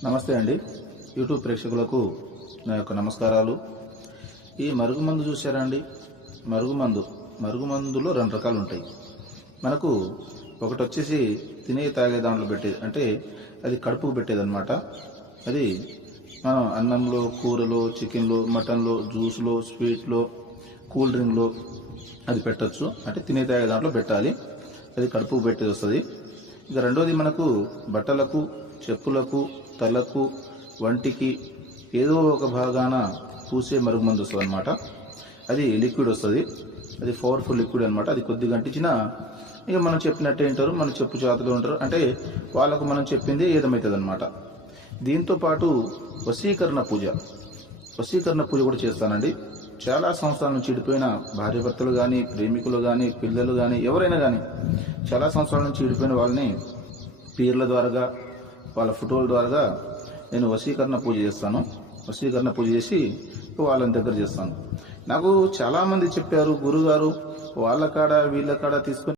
నమస్తే అండి. యూట్యూబ్ ప్రేక్షకులకు నా యొక్క నమస్కారాలు. ఈ మరుగుమందు చూసారా అండి? మరుగుమందులో రెండు రకాలు ఉంటాయి. మనకు ఒకటి వచ్చేసి తినే తాగే దాంట్లో పెట్టేది, అంటే అది కడుపుకు పెట్టేదన్నమాట. అది మనం అన్నంలో, కూరలో, చికెన్లో, మటన్లో, జ్యూస్లో, స్వీట్లో, కూల్ డ్రింక్లో అది పెట్టచ్చు. అంటే తినే తాగే దాంట్లో పెట్టాలి. అది కడుపుకు పెట్టేది వస్తుంది. ఇక రెండోది మనకు బట్టలకు, చెప్పులకు, తలకు, వంటికి ఏదో ఒక భాగాన పూసే మరుగుమందు వస్తుంది అనమాట. అది లిక్విడ్ వస్తుంది. అది పవర్ఫుల్ లిక్విడ్ అనమాట. అది కొద్దిగా అంటించినా ఇక మనం చెప్పినట్టే వింటారు, మన చెప్పు చేతులు ఉంటారు. అంటే వాళ్ళకు మనం చెప్పింది ఏదమవుతుంది అనమాట. దీంతో పాటు వశీకరణ పూజ కూడా చేస్తానండి. చాలా సంవత్సరాల నుంచి చెడిపోయిన భార్యాభర్తలు కానీ, ప్రేమికులు కానీ, పిల్లలు కానీ, ఎవరైనా కానీ చాలా సంవత్సరాల నుంచి చెడిపోయిన వాళ్ళని పీర్ల ద్వారా, వాళ్ళ ఫోటోల ద్వారా నేను వశీకరణ పూజ చేస్తాను. వశీకరణ పూజ చేసి వాళ్ళని దగ్గర చేస్తాను. నాకు చాలామంది చెప్పారు, గురుగారు వాళ్ళ కాడ వీళ్ళ కాడ తీసుకొని